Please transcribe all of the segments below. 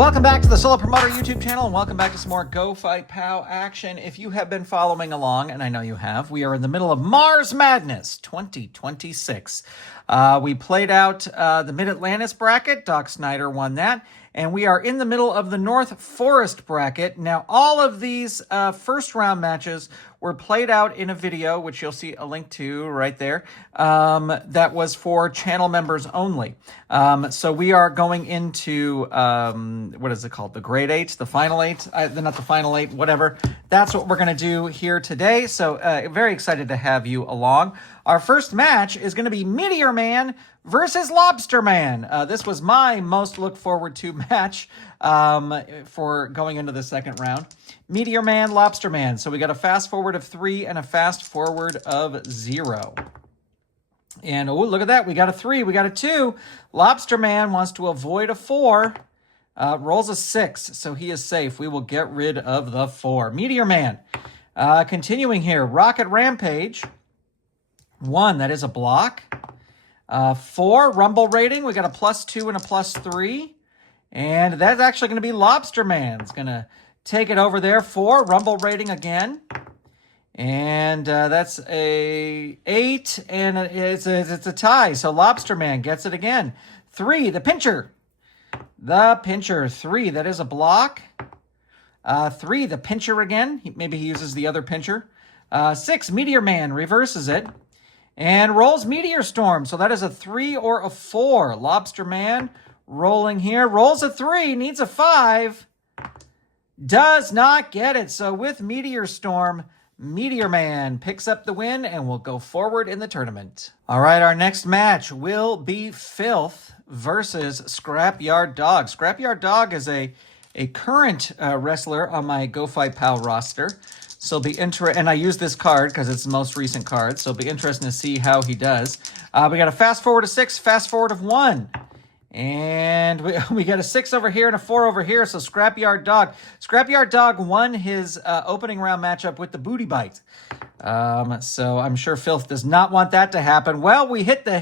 Welcome back to the Solo Promoter YouTube channel, and welcome back to some more Go Fight Pow action. If you have been following along, and I know you have, we are in the middle of Mars Madness 2026. We played out the Mid-Atlantis bracket. Doc Snyder won that. And we are in the middle of the North Forest bracket. Now, all of these first round matches were played out in a video, which you'll see a link to right there, that was for channel members only. So we are going into, what is it called? The grade 8, the final 8, not the final 8, whatever. That's what we're going to do here today. So very excited to have you along. Our first match is going to be Meteor Man versus Lobster Man. This was my most looked forward to match for going into the second round. Meteor Man, Lobster Man. So we got a fast forward of 3 and a fast forward of 0. And oh, look at that. We got a 3. We got a 2. Lobster Man wants to avoid a 4. Rolls a 6, so he is safe. We will get rid of the 4. Meteor Man. Continuing here. Rocket Rampage. 1, that is a block. 4, Rumble Rating. We got a +2 and a +3. And that's actually going to be Lobster Man. It's going to take it over there. 4, Rumble Rating again. And that's a 8, and it's a tie. So Lobster Man gets it again. 3, the Pincher. The Pincher. 3, that is a block. 3, the Pincher again. Maybe he uses the other Pincher. 6, Meteor Man reverses it. And rolls Meteor Storm. So that is a 3 or a 4. Lobster Man rolling here. Rolls a 3. Needs a 5. Does not get it. So with Meteor Storm, Meteor Man picks up the win and will go forward in the tournament. All right, our next match will be Filth versus Scrapyard Dog. Scrapyard Dog is a current wrestler on my Go Fight Pow roster. So it'll be interesting, and I use this card because it's the most recent card, so it'll be interesting to see how he does. We got a fast forward of 6, fast forward of 1. And we got a 6 over here and a 4 over here, so Scrapyard Dog. Scrapyard Dog won his opening round matchup with the Booty Bite. So I'm sure Filth does not want that to happen. Well, we hit the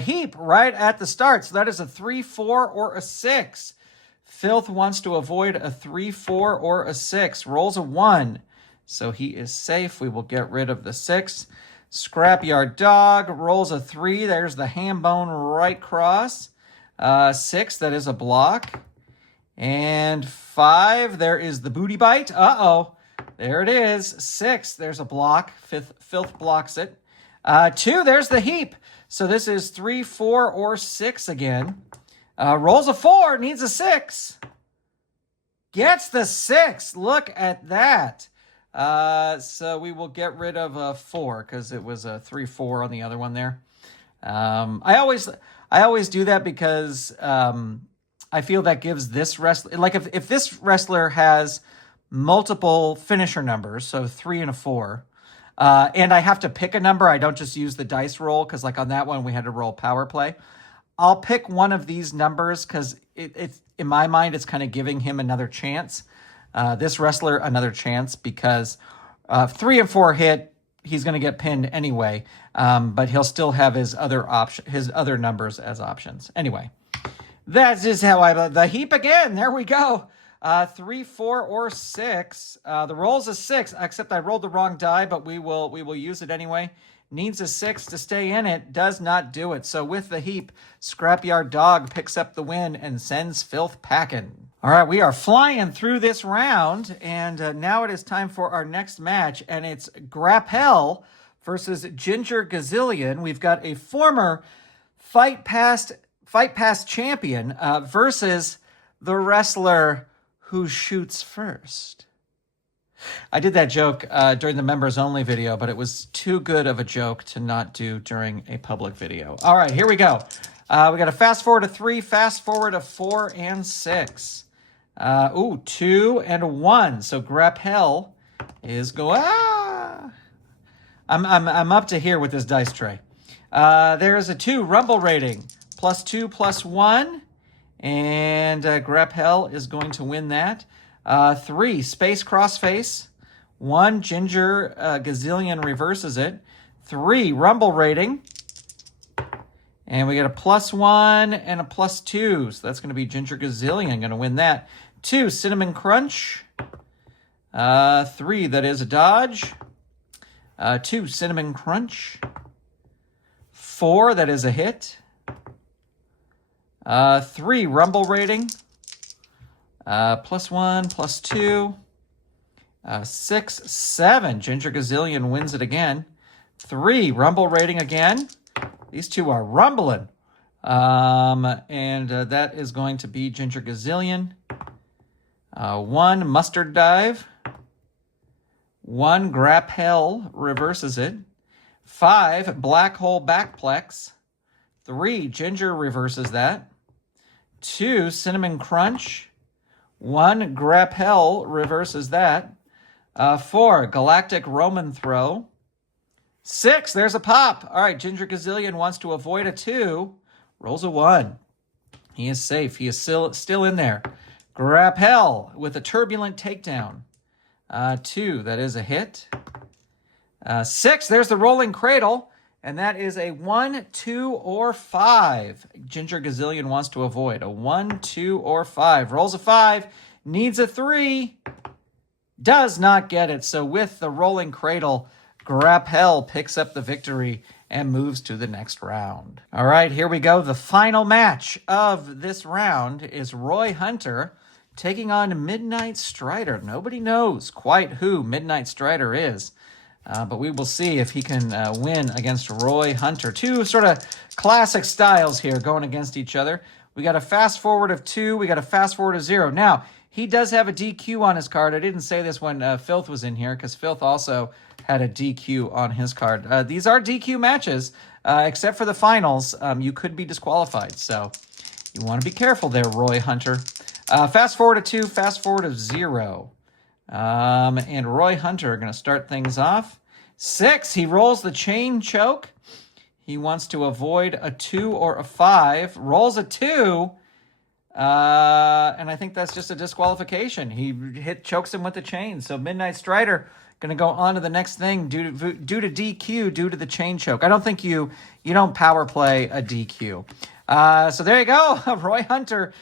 heap right at the start, so that is a 3, 4, or a 6. Filth wants to avoid a 3, 4, or a 6. Rolls a 1. So he is safe. We will get rid of the 6. Scrapyard Dog rolls a 3. There's the ham bone right cross. 6, that is a block. And 5, there is the Booty Bite. Uh-oh. There it is. 6, there's a block. Filth blocks it. 2, there's the heap. So this is 3, 4, or 6 again. Rolls a 4, needs a 6. Gets the 6. Look at that. So we will get rid of a 4 because it was a 3, 4 on the other one there. I always do that because I feel that gives this wrestler, like if this wrestler has multiple finisher numbers, so 3 and a 4, and I have to pick a number, I don't just use the dice roll because like on that one we had to roll power play. I'll pick one of these numbers because it's in my mind, it's kind of giving him another chance. This wrestler, another chance because 3 and 4 hit, he's going to get pinned anyway. But he'll still have his other numbers as options. Anyway, that's just how the heap again. There we go. 3, 4, or 6. The roll's a 6, except I rolled the wrong die, but we will use it anyway. Needs a 6 to stay in it. Does not do it. So with the heap, Scrapyard Dog picks up the win and sends Filth packing. All right, we are flying through this round, and now it is time for our next match, and it's Grapple versus Ginger Gazillion. We've got a former Fight Pass champion versus the wrestler who shoots first. I did that joke during the members only video, but it was too good of a joke to not do during a public video. All right, here we go. We got a fast forward of 3, fast forward of 4 and 6. 2 and 1. So Grapple is I'm up to here with this dice tray. There is a 2 Rumble Rating, +2, +1, and Grapple is going to win that. 3, Space Crossface. 1, Ginger Gazillion reverses it. 3, Rumble Rating. And we get a +1 and a +2. So that's going to be Ginger Gazillion. Going to win that. 2, Cinnamon Crunch. 3, that is a dodge. 2, Cinnamon Crunch. 4, that is a hit. 3, Rumble Rating. +1, +2. 6, 7, Ginger Gazillion wins it again. 3, Rumble Rating again. These two are rumbling. That is going to be Ginger Gazillion. 1, Mustard Dive. 1, Grapple reverses it. 5, Black Hole Backplex. 3, Ginger reverses that. 2, Cinnamon Crunch. 1, Grapple reverses that. 4, Galactic Roman Throw. 6, there's a pop. All right, Ginger Gazillion wants to avoid a 2. Rolls a 1. He is safe. He is still in there. Grapple with a turbulent takedown. 2, that is a hit. 6, there's the rolling cradle. And that is a 1, 2, or 5. Ginger Gazillion wants to avoid. A 1, 2, or 5. Rolls a 5. Needs a 3. Does not get it. So with the rolling cradle, Grapple picks up the victory and moves to the next round. All right, here we go. The final match of this round is Roy Hunter taking on Midnight Strider. Nobody knows quite who Midnight Strider is. But we will see if he can win against Roy Hunter. Two sort of classic styles here going against each other. We got a fast forward of 2. We got a fast forward of 0. Now, he does have a DQ on his card. I didn't say this when Filth was in here because Filth also had a DQ on his card. These are DQ matches, except for the finals. You could be disqualified, so you want to be careful there, Roy Hunter. Fast forward of 2, fast forward of 0. And Roy Hunter going to start things off. 6, he rolls the chain choke. He wants to avoid a 2 or a 5. Rolls a 2. And I think that's just a disqualification. He chokes him with the chain. So Midnight Strider going to go on to the next thing due to DQ, due to the chain choke. I don't think you don't power play a DQ. So there you go. Roy Hunter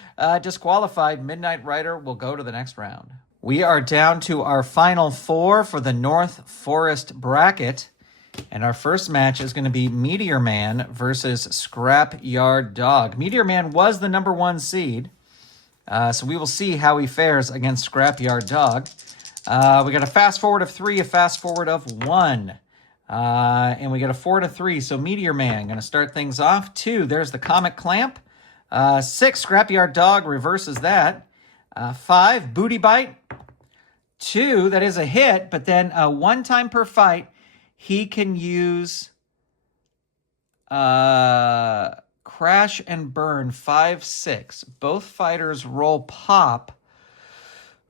disqualified. Midnight Rider will go to the next round. We are down to our final 4 for the North Forest bracket. And our first match is going to be Meteor Man versus Scrapyard Dog. Meteor Man was the number 1 seed. So we will see how he fares against Scrapyard Dog. We got a fast forward of 3, a fast forward of 1. And we got a 4 to 3. So Meteor Man going to start things off. 2, there's the Comet Clamp. 6, Scrapyard Dog reverses that. 5, Booty Bite. 2, that is a hit, but then 1 time per fight, he can use Crash and Burn 5-6. Both fighters roll pop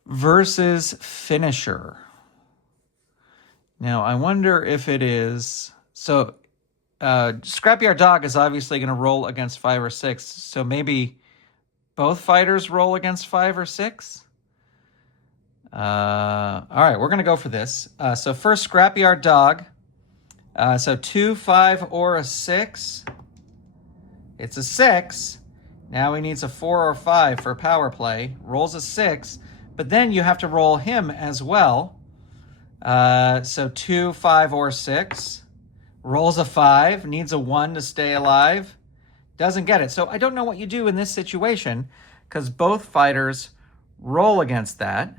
versus Finisher. Now, I wonder if it is... So, Scrapyard Dog is obviously going to roll against 5 or 6, so maybe both fighters roll against 5 or 6? All right, we're going to go for this. So first, Scrapyard Dog. So 2, 5, or a 6. It's a 6. Now he needs a 4 or 5 for power play. Rolls a 6, but then you have to roll him as well. So 2, 5, or 6. Rolls a 5, needs a 1 to stay alive. Doesn't get it. So I don't know what you do in this situation because both fighters roll against that.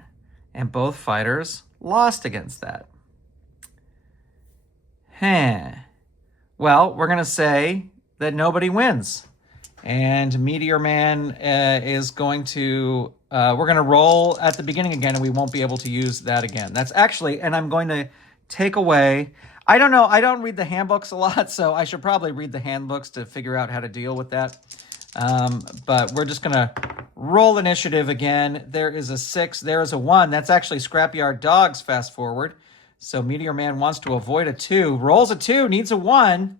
And both fighters lost against that. Well, we're going to say that nobody wins. And Meteor Man is going to... we're going to roll at the beginning again, and we won't be able to use that again. That's actually... And I'm going to take away... I don't know. I don't read the handbooks a lot, so I should probably read the handbooks to figure out how to deal with that. But we're just going to roll initiative again. There is a 6. There is a 1. That's actually Scrapyard Dog's fast forward. So Meteor Man wants to avoid a 2. Rolls a 2. Needs a 1.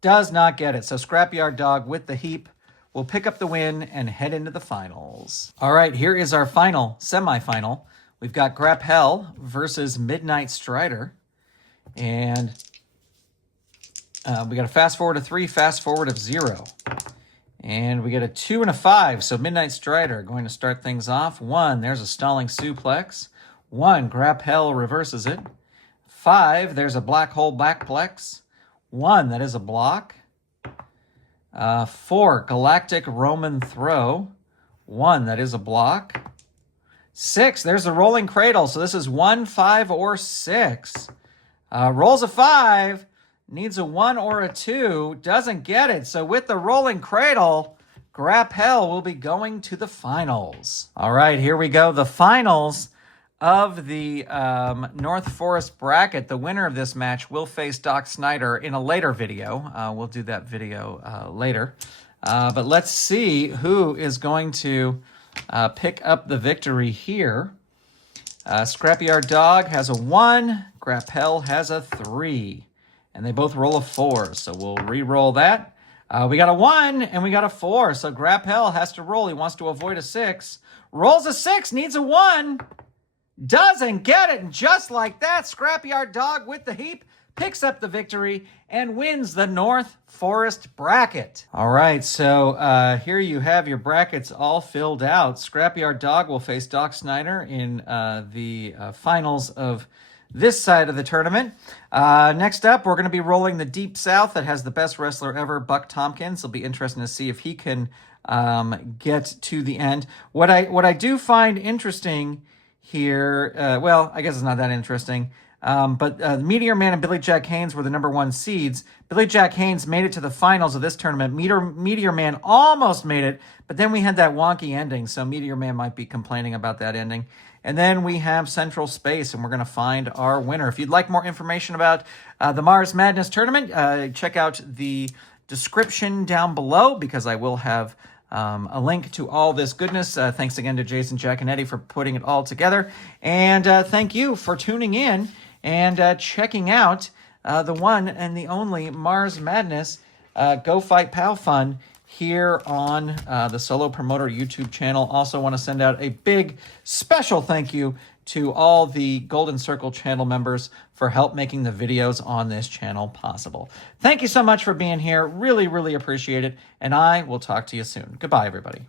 Does not get it. So Scrapyard Dog with the heap will pick up the win and head into the finals. All right, here is our final semifinal. We've got Grapple versus Midnight Strider. And We got a fast forward of 3, fast forward of 0. And we get a 2 and a 5. So Midnight Strider going to start things off. 1, there's a stalling suplex. 1, Grapel reverses it. 5, there's a black hole backplex. 1, that is a block. 4, Galactic Roman Throw. 1, that is a block. 6, there's a rolling cradle. So this is 1, 5, or 6. Rolls a 5. Needs a 1 or a 2. Doesn't get it. So with the rolling cradle, Grapel will be going to the finals. All right, here we go. The finals of the North Forest bracket. The winner of this match will face Doc Snyder in a later video. We'll do that video later. But let's see who is going to pick up the victory here. Scrapyard Dog has a 1. Grapel has a 3. And they both roll a 4, so we'll re-roll that. We got a 1, and we got a 4, so Grapel has to roll. He wants to avoid a 6. Rolls a 6, needs a 1. Doesn't get it, and just like that, Scrapyard Dog with the heap picks up the victory and wins the North Forest bracket. All right, so here you have your brackets all filled out. Scrapyard Dog will face Doc Snyder in the finals of this side of the tournament. Next up, we're going to be rolling the Deep South that has the best wrestler ever, Buck Tompkins. It'll be interesting to see if he can get to the end. What I do find interesting here, well, I guess it's not that interesting, but Meteor Man and Billy Jack Haynes were the #1 seeds. Billy Jack Haynes made it to the finals of this tournament. Meteor Man almost made it, but then we had that wonky ending, so Meteor Man might be complaining about that ending. And then we have Central Space, and we're going to find our winner. If you'd like more information about the Mars Madness tournament, check out the description down below, because I will have a link to all this goodness. Thanks again to Jason Giaconetti for putting it all together. And thank you for tuning in and checking out the one and the only Mars Madness Go Fight Pow Fun here on the Solo Promoter YouTube channel. Also want to send out a big special thank you to all the Golden Circle channel members for help making the videos on this channel possible. Thank you so much for being here. Really, really appreciate it. And I will talk to you soon. Goodbye, everybody.